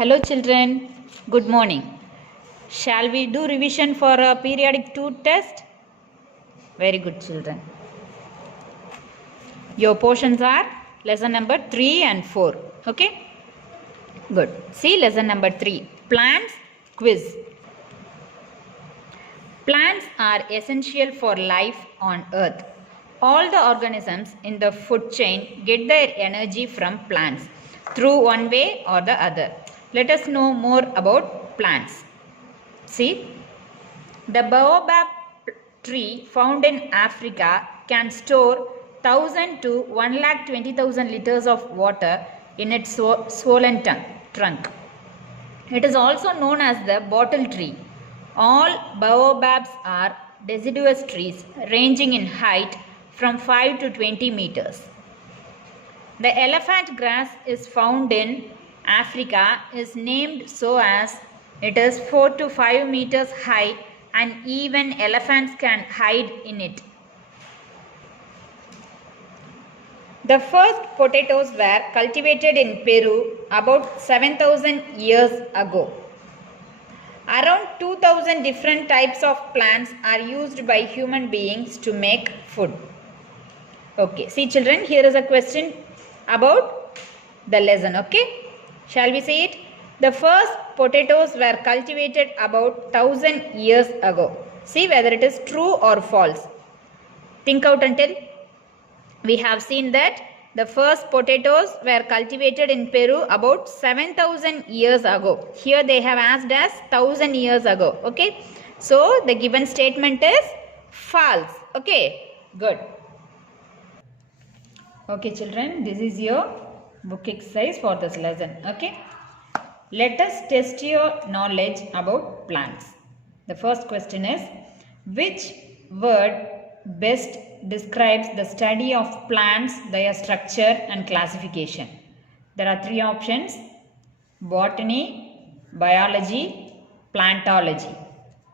Hello children, good morning. Shall we do revision for a periodic 2 test? Very good children. Your portions are lesson number 3 and 4. Okay? Good. See lesson number 3. Plants quiz. Plants are essential for life on earth. All the organisms in the food chain get their energy from plants through one way or the other. Let us know more about plants. See, the baobab tree found in Africa can store 1000 to 1,20,000 liters of water in its swollen trunk. It is also known as the bottle tree. All baobabs are deciduous trees ranging in height from 5 to 20 meters. The elephant grass is found in Africa is named so as it is 4 to 5 meters high and even elephants can hide in it. The first potatoes were cultivated in Peru about 7,000 years ago. Around 2,000 different types of plants are used by human beings to make food. Okay, see children, here is a question about the lesson. Okay, shall we see it? The first potatoes were cultivated about 1,000 years ago. See whether it is true or false. Think out until. We have seen that the first potatoes were cultivated in Peru about 7,000 years ago. Here they have asked us 1,000 years ago. Okay. So the given statement is false. Okay. Good. Okay children, this is your book exercise for this lesson. Okay. Let us test your knowledge about plants. The first question is, which word best describes the study of plants, their structure and classification? There are three options: botany, biology, plantology.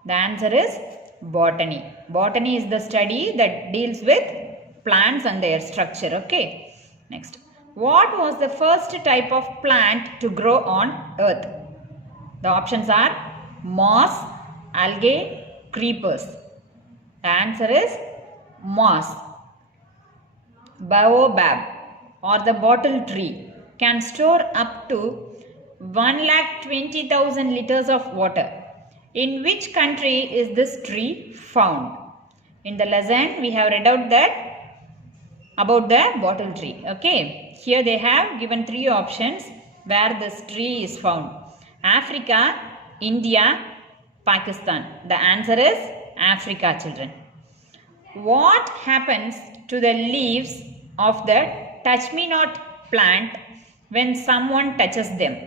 The answer is botany. Botany is the study that deals with plants and their structure. Okay. Next. What was the first type of plant to grow on earth? The options are moss, algae, creepers. The answer is moss. Baobab or the bottle tree can store up to 1,20,000 liters of water. In which country is this tree found? In the lesson we have read out that about the bottle tree. Okay. Here they have given three options where this tree is found: Africa, India, Pakistan. The answer is Africa, children. What happens to the leaves of the touch-me-not plant when someone touches them?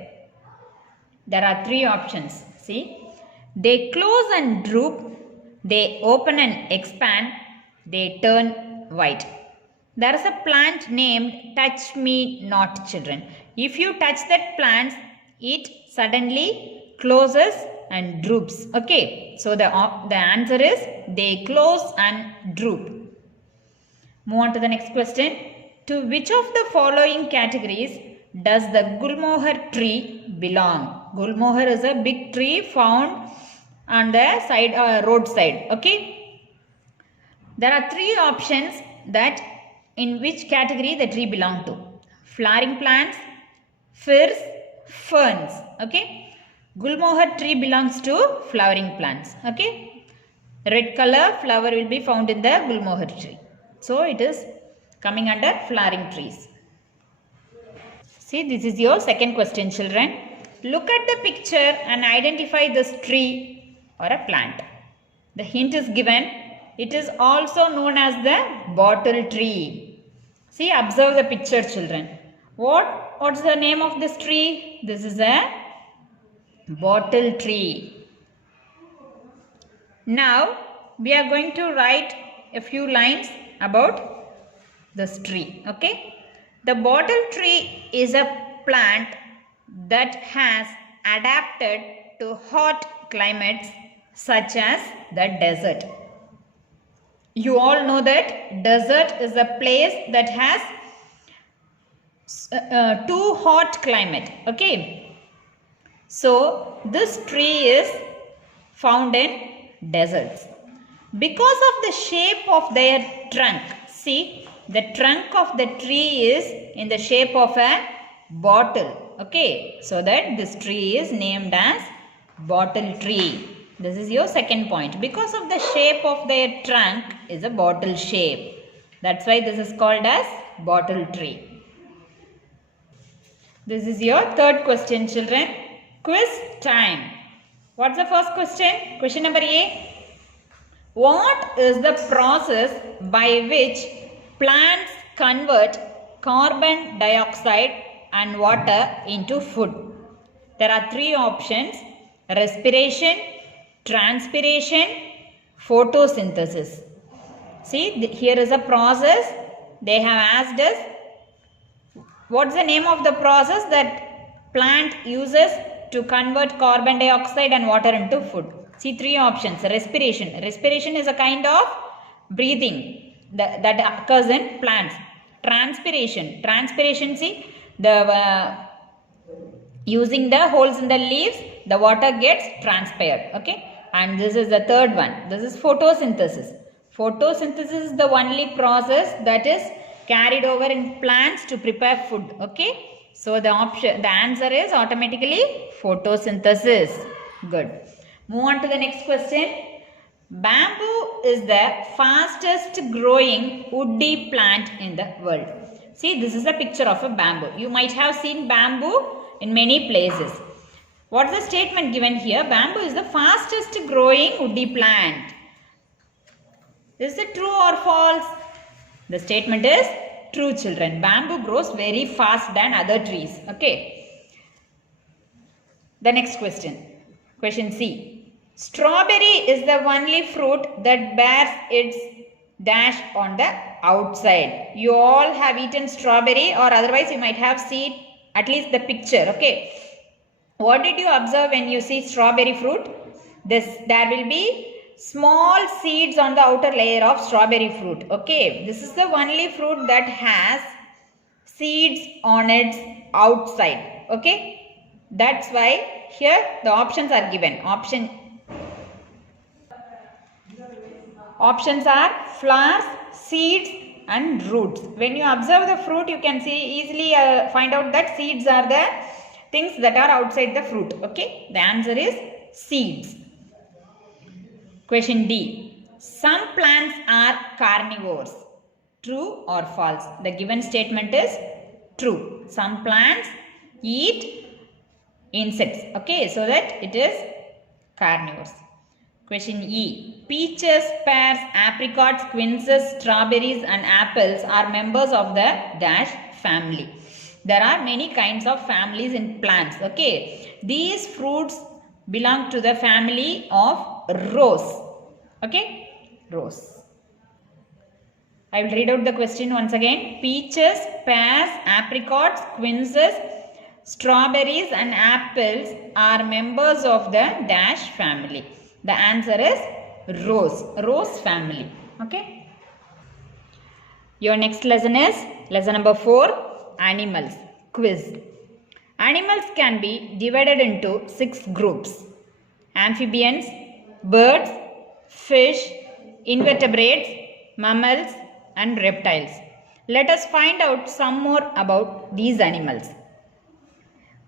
There are three options. See, they close and droop, they open and expand, they turn white. There is a plant named touch-me-not, children. If you touch that plant, it suddenly closes and droops. Okay. So the answer is they close and droop. Move on to the next question. To which of the following categories does the gulmohar tree belong? Gulmohar is a big tree found on the side roadside. Okay. There are three options that in which category the tree belong to: flowering plants, firs, ferns. Okay. Gulmohar tree belongs to flowering plants. Okay. Red color flower will be found in the gulmohar tree. So it is coming under flowering trees. See, this is your second question, children. Look at the picture and identify this tree or a plant. The hint is given. It is also known as the bottle tree. See, observe the picture, children. What's the name of this tree? This is a bottle tree. Now, we are going to write a few lines about this tree. Okay. The bottle tree is a plant that has adapted to hot climates such as the desert. You all know that desert is a place that has too hot climate. Okay. So this tree is found in deserts. Because of the shape of their trunk, see, the trunk of the tree is in the shape of a bottle. Okay, so that this tree is named as bottle tree. This is your second point. Because of the shape of their trunk is a bottle shape. That's why this is called as bottle tree. This is your third question, children. Quiz time. What's the first question? Question number A. What is the process by which plants convert carbon dioxide and water into food? There are three options: respiration, transpiration, photosynthesis. See, here is a process. They have asked us, what's the name of the process that plant uses to convert carbon dioxide and water into food? See, three options. Respiration. Respiration is a kind of breathing that occurs in plants. Transpiration. Transpiration, see, the using the holes in the leaves, the water gets transpired. Okay. And this is the third one. This is photosynthesis. Photosynthesis is the only process that is carried over in plants to prepare food. Okay. So the answer is automatically photosynthesis. Good. Move on to the next question. Bamboo is the fastest growing woody plant in the world. See, this is a picture of a bamboo. You might have seen bamboo in many places. What's the statement given here? Bamboo is the fastest growing woody plant. Is it true or false? The statement is true, children. Bamboo grows very fast than other trees. Okay. The next question. Question C. Strawberry is the only fruit that bears its dash on the outside. You all have eaten strawberry, or otherwise you might have seen at least the picture. Okay. What did you observe when you see strawberry fruit? There will be small seeds on the outer layer of strawberry fruit. Okay. This is the only fruit that has seeds on its outside. Okay. That's why here the options are given. Options are flowers, seeds and roots. When you observe the fruit, you can easily find out that seeds are the things that are outside the fruit. Okay. The answer is seeds. Question D. Some plants are carnivores. True or false? The given statement is true. Some plants eat insects. Okay. So that it is carnivores. Question E. Peaches, pears, apricots, quinces, strawberries and apples are members of the dash family. There are many kinds of families in plants. Okay. These fruits belong to the family of rose. Okay. Rose. I will read out the question once again. Peaches, pears, apricots, quinces, strawberries and apples are members of the dash family. The answer is rose. Rose family. Okay. Your next lesson is lesson number 4. Animals. Quiz. Animals can be divided into 6 groups. Amphibians, birds, fish, invertebrates, mammals and reptiles. Let us find out some more about these animals.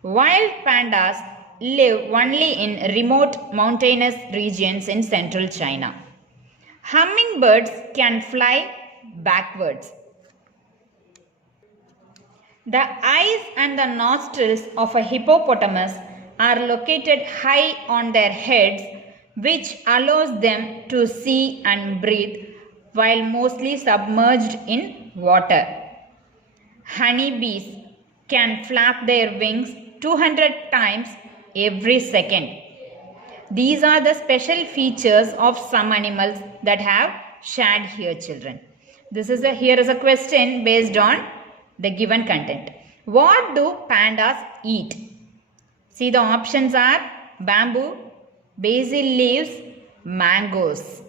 Wild pandas live only in remote mountainous regions in central China. Hummingbirds can fly backwards. The eyes and the nostrils of a hippopotamus are located high on their heads, which allows them to see and breathe while mostly submerged in water. Honeybees can flap their wings 200 times every second. These are the special features of some animals that have shared here, children. Here is a question based on the given content. What do pandas eat? See, the options are bamboo, basil leaves, mangoes.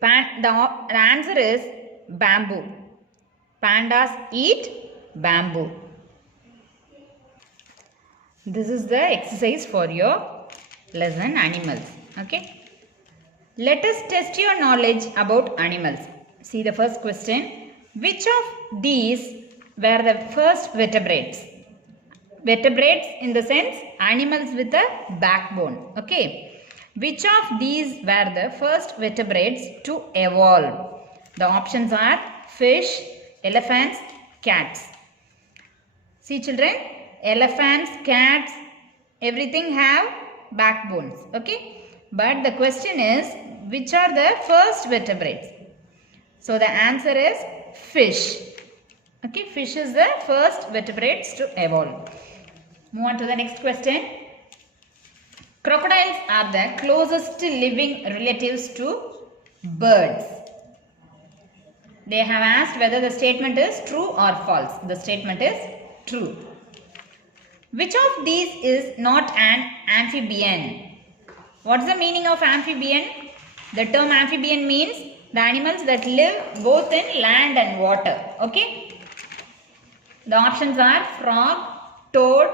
The answer is bamboo. Pandas eat bamboo. This is the exercise for your lesson animals. Okay. Let us test your knowledge about animals. See the first question. Which of these were the first vertebrates? Vertebrates in the sense animals with a backbone. Okay. Which of these were the first vertebrates to evolve? The options are fish, elephants, cats. See children, elephants, cats, everything have backbones. Okay. But the question is, which are the first vertebrates? So the answer is fish. Okay, fish is the first vertebrates to evolve. Move on to the next question. Crocodiles are the closest living relatives to birds. They have asked whether the statement is true or false. The statement is true. Which of these is not an amphibian? What's the meaning of amphibian? The term amphibian means the animals that live both in land and water. Okay. The options are frog, toad,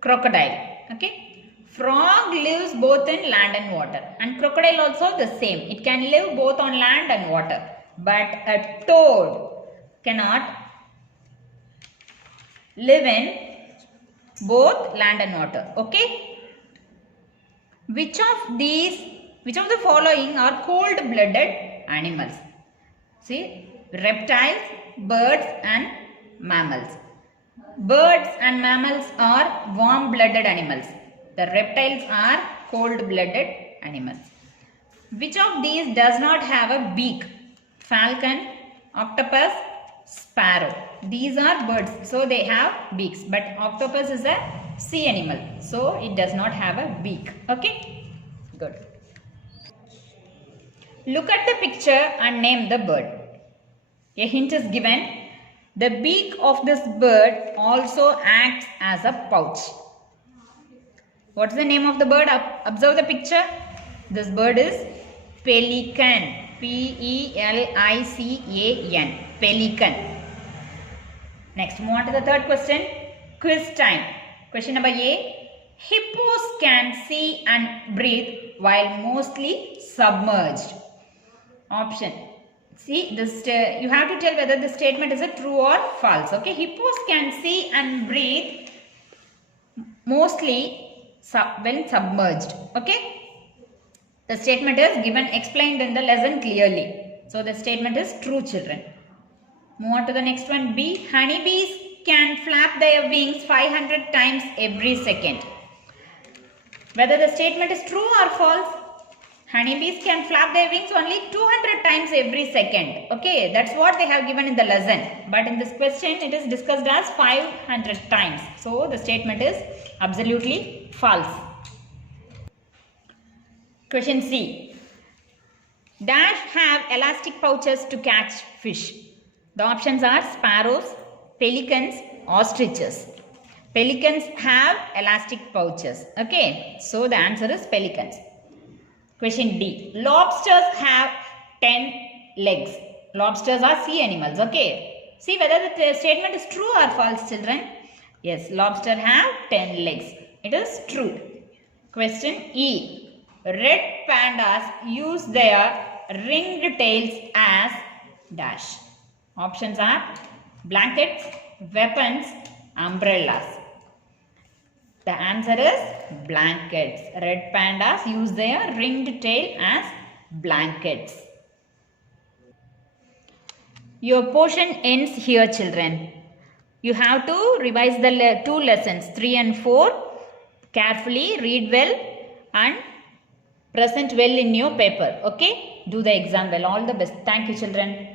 crocodile. Okay. Frog lives both in land and water, and crocodile also the same. It can live both on land and water, but a toad cannot live in both land and water. Okay. Which of the following are cold-blooded animals? See, reptiles, birds and mammals. Birds and mammals are warm-blooded animals. The reptiles are cold-blooded animals. Which of these does not have a beak? Falcon, octopus, sparrow. These are birds, so they have beaks. But octopus is a sea animal, so it does not have a beak. Okay, good. Look at the picture and name the bird. A hint is given. The beak of this bird also acts as a pouch. What's the name of the bird? Observe the picture. This bird is pelican. P-E-L-I-C-A-N. Pelican. Next, move on to the third question. Quiz time. Question number A. Hippos can see and breathe while mostly submerged. Option. See, this you have to tell whether the statement is a true or false. Okay. Hippos can see and breathe mostly when submerged. Okay. The statement is given, explained in the lesson clearly. So, the statement is true, children. Move on to the next one. B. Honeybees can flap their wings 500 times every second. Whether the statement is true or false, honeybees can flap their wings only 200 times every second. Okay, that's what they have given in the lesson. But in this question, it is discussed as 500 times. So, the statement is absolutely false. Question C. Dash have elastic pouches to catch fish. The options are sparrows, pelicans, ostriches. Pelicans have elastic pouches. Okay, so the answer is pelicans. Question D. Lobsters have 10 legs. Lobsters are sea animals. Okay, see whether the statement is true or false, children. Yes, lobster have 10 legs. It is true. Question E. Red pandas use their ringed tails as dash. Options are blankets, weapons, umbrellas. The answer is blankets. Red pandas use their ringed tail as blankets. Your portion ends here, children. You have to revise the two lessons, 3 and 4. Carefully read well and present well in your paper. Okay? Do the exam well. All the best. Thank you, children.